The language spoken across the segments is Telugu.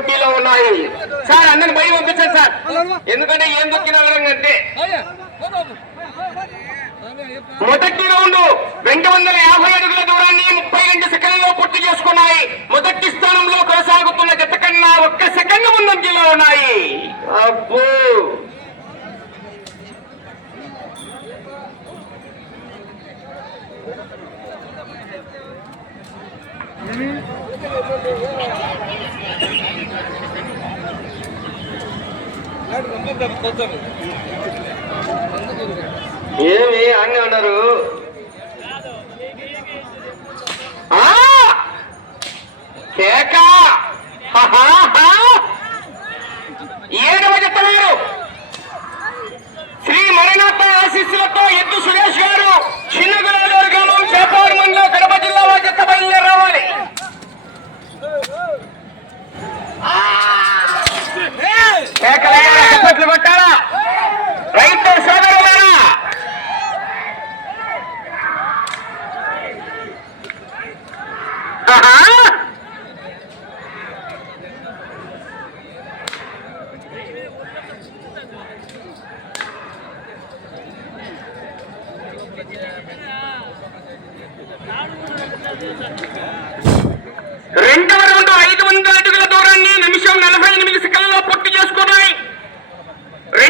పోటీలో ఉన్నాయి. సార్ అందరిని బయట పంపించారు సార్. ఎందుకంటే ఏం దొక్కిన అంటే. మొదటి రౌండ్ రెండు వందల యాభై అడుగుల దూరాన్ని ముప్పై రెండు సెకండ్లో పూర్తి చేసుకున్నాయి. మొదటి స్థానంలో కొనసాగుతున్న గత కన్నా ఒక్క సెకండ్ ముందు జిల్లా ఉన్నాయి. అబ్బో! ఏమి అన్ని అన్నారు కేక! ఏడవ చెప్తున్నారు శ్రీ మరణాత్మ ఆశీస్సులతో ఎద్దు సురేష్ గారు बैठ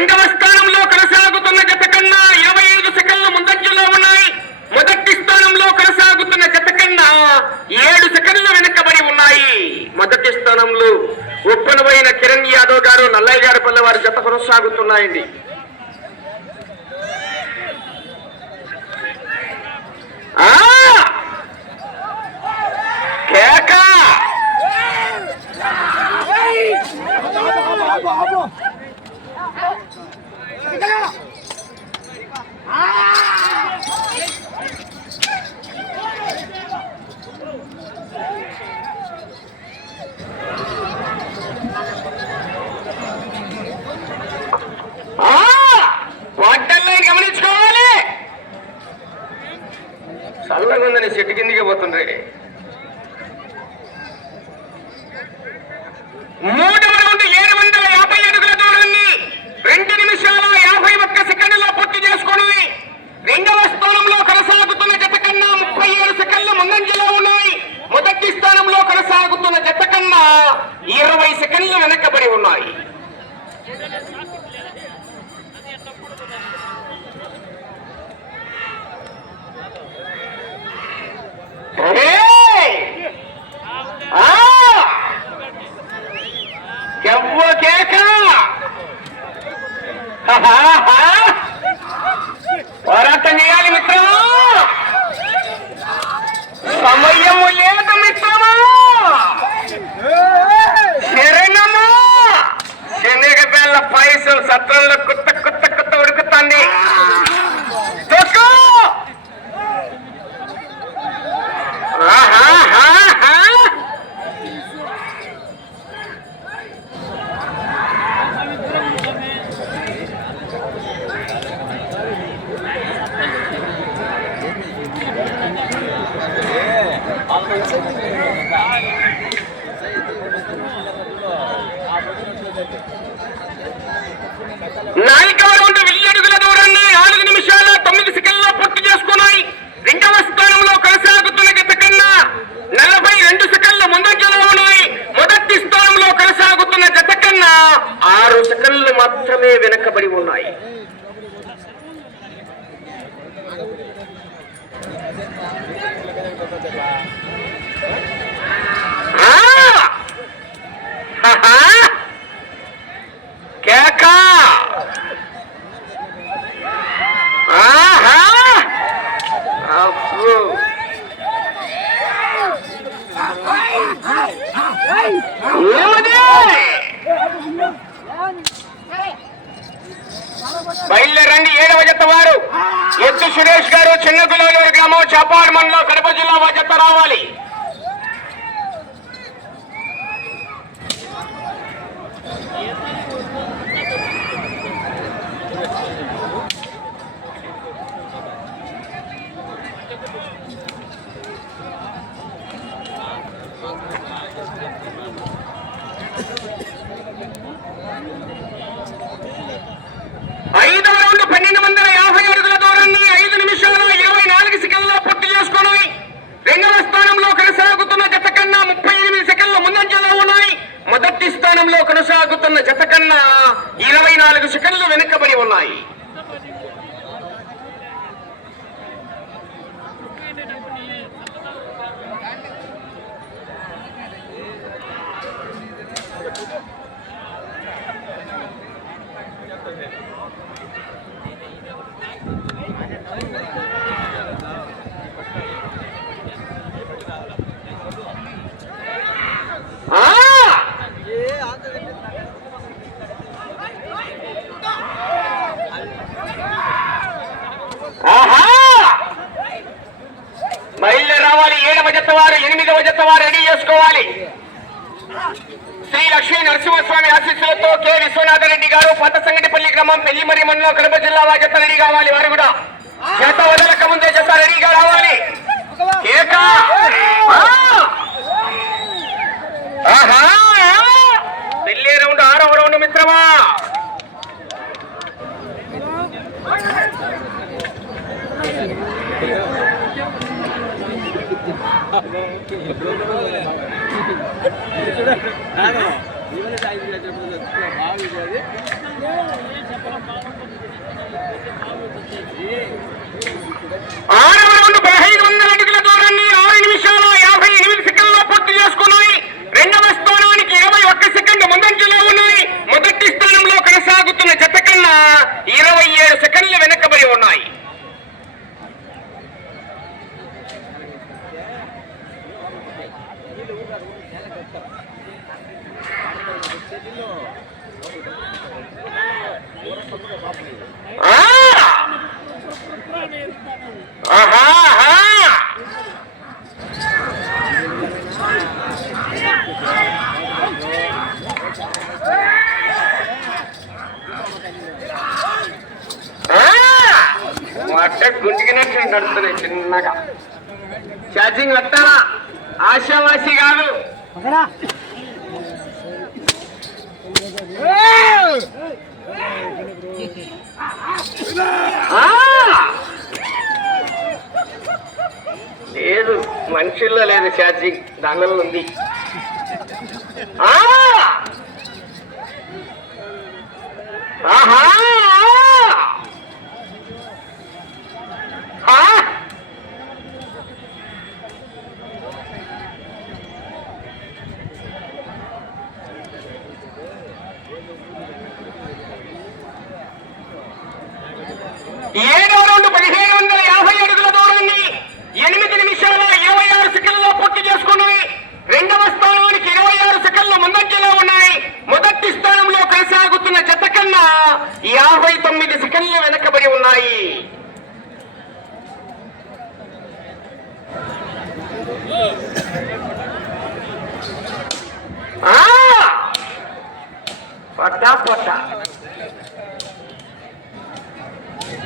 రెండవ స్థానంలో కొనసాగుతున్న గత కన్నా ఇరవై ఐదు సెకండ్లు ముందంజలో ఉన్నాయి. మొదటి స్థానంలో కొనసాగుతున్న గత కన్నా ఏడు సెకండ్లు వెనకబడి ఉన్నాయి. మొదటి స్థానంలో ఒప్పనమైన కిరణ్ యాదవ్ గారు నల్లయ్య గారి పల్లె వారి జత కొనసాగుతున్నాయండి. సురేష్ గారు చిన్నకులూరు గ్రామం చపాడు మండలం కడప జిల్లా వాచెత్త రావాలి. మొదటి స్థానంలో కొనసాగుతున్న జత కన్నా ఇరవై నాలుగు సెకండ్లు వెనుకబడి ఉన్నాయి ఆ! ఆహా! బయలుదేరి రావాలి ఏడవ జత వారు ఎనిమిదవ జత వారు రెడీ చేసుకోవాలి. శ్రీ లక్ష్మీ నరసింహస్వామి ఆశీస్సులతో కె. విశ్వనాథ రెడ్డి గారు పాత సంగటిపల్లి గ్రామం పెళ్ళిమరి మండలం కడప జిల్లా వారి జత రెడీ కావాలి వారు కూడా. జత వదలక ముందే జత రెడీగా రావాలి కేక! రౌండ్ ఆరవ రౌండ్ మిత్రమా? ఆరవ రెండు పదహైదు వందల అడుగుల దూరాన్ని ఆరు నిమిషాలు యాభై ఎనిమిది సెకండ్లో పూర్తి చేసుకున్నాయి. రెండవ స్థానానికి ఇరవై ఒక్క సెకండ్ ముందంజలో ఉన్నాయి. మొదటి స్థానంలో కొనసాగుతున్న జత కన్నా ఇరవై ఏడు సెకండ్లు వెనకబడి ఉన్నాయి ఆ! ఆహా ఆహా! ఆ! అట్ట గుంజికినట్టు నడుస్తున్నాయి చిన్నగా ఛార్జింగ్ వస్తారా ఆశావాసి కాదు. లేదు మనుషుల్లో లేదు ఛార్జింగ్. దానిలో ఉంది. ఆహా! ఆ! ఏడో రౌండ్ పదిహేను వందల యాభై అడుగుల దూరాన్ని ఎనిమిది నిమిషాల ఇరవై ఆరు సెకండ్లలో పూర్తి చేసుకున్నాయి రెండవ స్థానానికి ఇరవై ఆరు సెకండ్లు ముందంజలో ఉన్నాయి మొదటి స్థానంలో కొనసాగుతున్న జత కన్నా యాభై తొమ్మిది వెనకబడి ఉన్నాయి. పొట్ట పొట్ట.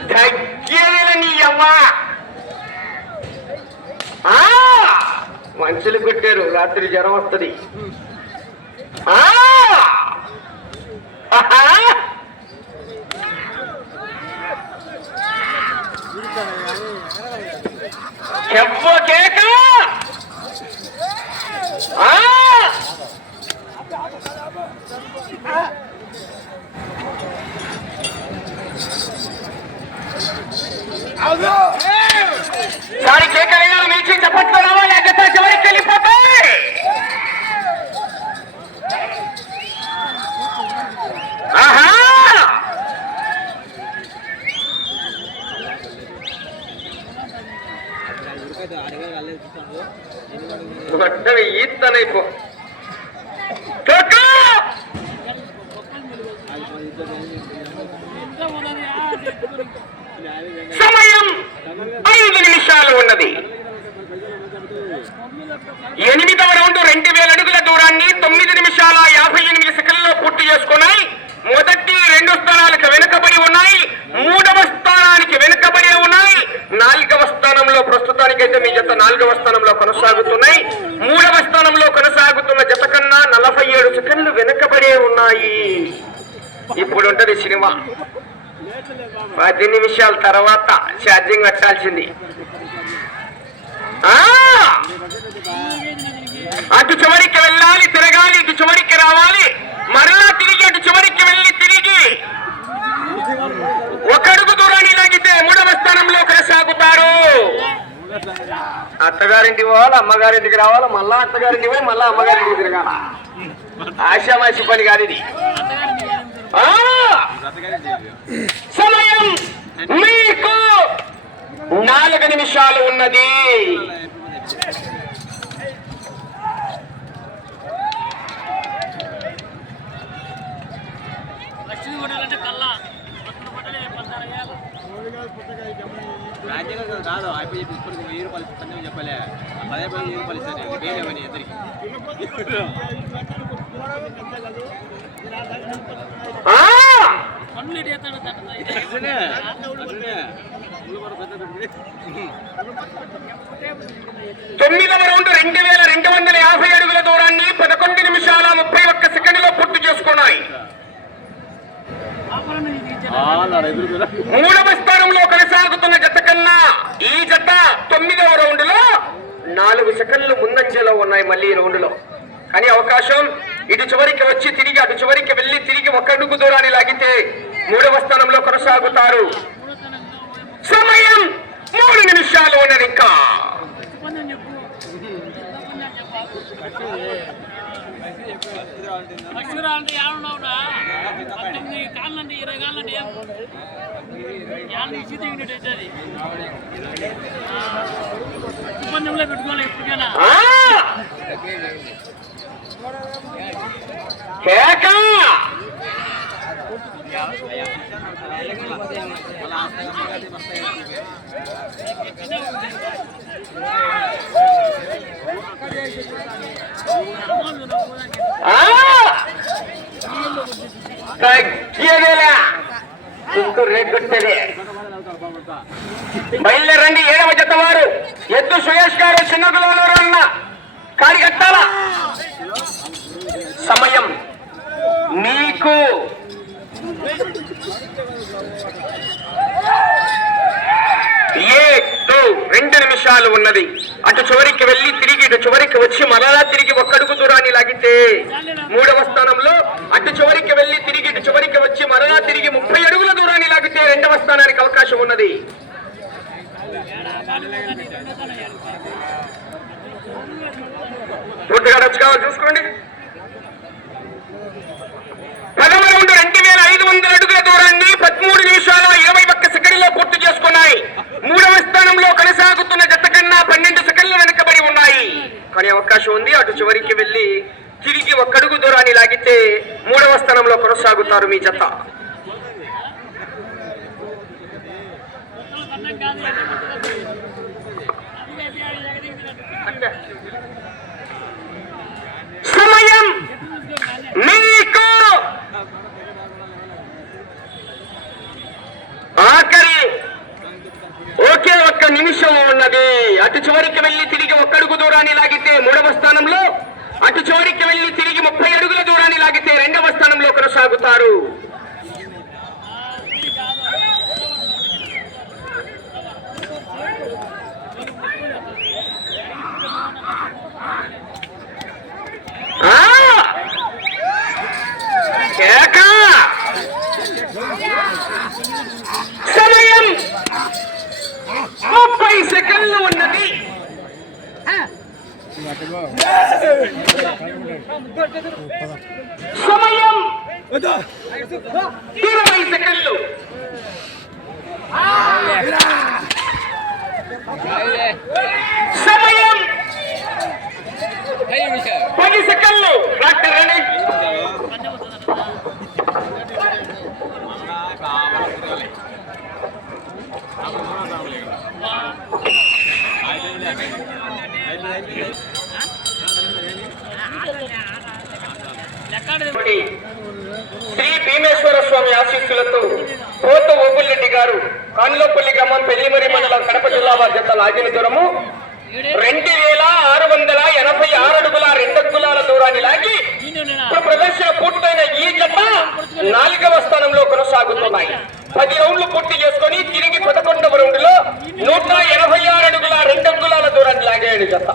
పట్టా దగ్గరని అమ్మా మంచులు పెట్టారు రాత్రి జ్వరం వస్తుంది. ఆ! ఆహా! చెప్పు కేక ఆ! దాని కేకలేయాలి మించి చప్పట్లు రావాలి ఆ జత చివరికి వెళ్ళిపోతాయి ఆహా గొడ్డవి ఈత్తనైపో కేక! సమయం ఐదు నిమిషాలు ఉన్నది ఎనిమిదవ రౌండ్ రెండు వేల అడుగుల దూరాన్ని తొమ్మిది నిమిషాల యాభై ఎనిమిది సెకండ్లో పూర్తి చేసుకున్నాయి మొదటి రెండు స్థానాలకు వెనుకబడి ఉన్నాయి మూడవ స్థానానికి వెనుకబడి ఉన్నాయి నాలుగవ స్థానంలో ప్రస్తుతానికైతే మీ జత నాలుగవ స్థానంలో కొనసాగుతున్నాయి మూడవ స్థానంలో కొనసాగుతున్న జత కన్నా నలభై ఏడు సెకండ్లు వెనుకబడే ఉన్నాయి ఇప్పుడు ఉంటది పది నిమిషాల తర్వాత ఛార్జింగ్ పెట్టాల్సింది అటు చివరికి వెళ్ళాలి తిరగాలి ఇటు చివరికి రావాలి. మరలా తిరిగి అటు చివరికి వెళ్ళి తిరిగి. ఒకడుగు దూరాన్ని లాగితే మూడవ స్థానంలో కొనసాగుతారు అత్తగారింటి పోవాలి అమ్మగారింటికి రావాలి మళ్ళా అత్తగారింటి పోయి మళ్ళా అమ్మగారింటికి తిరగాల? ఆశామాషి పని కాదు ఇది. సమయం మీకు నాలుగు నిమిషాలు ఉన్నది. రాజ్యాంగం కాదు అయిపోయి చెప్పి ఇప్పటికి వెయ్యి రూపాయలు ఇస్తానని చెప్పలే. పదే పది వెయ్యి రూపాయలు ఇస్తాను వేలేవని ఇద్దరికి ఆ! తొమ్మిదవ రౌండ్ రెండు వేల రెండు వందల యాభై అడుగుల దూరాన్ని పదకొండు నిమిషాల ముప్పై ఒక్క సెకండ్లో పూర్తి చేసుకున్నాయి. మూడవ స్థానంలో కొనసాగుతున్న జత కన్నా ఈ జత తొమ్మిదవ రౌండ్లో నాలుగు సెకండ్లు ముందంజలో ఉన్నాయి మళ్ళీ ఈ రౌండ్లో కానీ అవకాశం ఇటు చివరికి వచ్చి తిరిగి అటు చివరికి వెళ్ళి తిరిగి ఒక అడుగు దూరాన్ని లాగితే మూడవ స్థానంలో కొనసాగుతారు. సమయం మూడు నిమిషాలు ఉన్నది ఇంకా. పెట్టుకోవాలి! కేక! ఆ! తగ్గేదేలా ఇంకో రేగొట్టేదే. బయలుదేరండి ఏడవ జత వారు. ఎద్దు సుయేష్ గారు చిన్నగులవరు అన్న. కాడి కట్టాల? సమయం. నీకు ఏడు రెండు నిమిషాలు ఉన్నది. అటు చివరికి వెళ్ళి తిరిగి ఇటు చివరికి వచ్చి మరలా తిరిగి ఒక్కడుగు దూరాన్ని లాగితే మూడవ స్థానంలో అటు చివరికి వెళ్ళి తిరిగి ఇటు చివరికి వచ్చి మరలా తిరిగి ముప్పై అడుగుల దూరాన్ని లాగితే రెండవ స్థానానికి అవకాశం ఉన్నది పూర్తిగా రచ్చు కావాలి చూసుకోండి పదవ రౌండ్ రెండు వేల ఐదు వందల అడుగుల దూరాన్ని పదమూడు నిమిషాల ఇరవై ఒక్క సెకండ్లో పూర్తి చేసుకున్నాయి మూడవ స్థానంలో కొనసాగుతున్న జత కన్నా పన్నెండు సెకండ్లు వెనుకబడి ఉన్నాయి కానీ అవకాశం ఉంది అటు చివరికి వెళ్ళి తిరిగి ఒక్కడుగు దూరాన్ని లాగితే మూడవ స్థానంలో కొనసాగుతారు మీ జత. సమయం మీకు ఆఖరి ఒకే ఒక్క నిమిషం ఉన్నది. అటు చివరికి వెళ్ళి తిరిగి ఒక్కడుగు దూరాన్ని లాగితే మూడవ స్థానంలో అటు చివరికి వెళ్ళి తిరిగి ముప్పై అడుగుల దూరాన్ని లాగితే రెండవ స్థానంలో కొనసాగుతారు ఆ! కేక! సమయం ముప్పై సెకండ్లు ఉన్నది సమయం ఇరవై సెకండ్లు. సమయం పది సెకండ్లు. Doctor ready. ఎక్కడ శ్రీ భీమేశ్వర స్వామి ఆశీస్సులతో పోత ఓపులరెడ్డి గారు కానులపల్లి గ్రామం పెళ్ళిమరి మండలం కడప జిల్లా బాధ్యత లాగిన దూరము రెండు వేల ఆరు వందల ఎనభై ఆరు అడుగుల రెండు కులాల దూరాన్ని లాగి ఇప్పుడు ప్రదర్శన పూర్తయిన ఈ జట్ట నాలుగవ స్థానంలో కొనసాగుతున్నాయి. పది రౌండ్లు పూర్తి చేసుకుని తిరిగి పదకొండవ రౌండ్లో నూట ఎనభై ఆరు అడుగుల రెండు కులాల దూరాన్ని లాగాడు జట్ట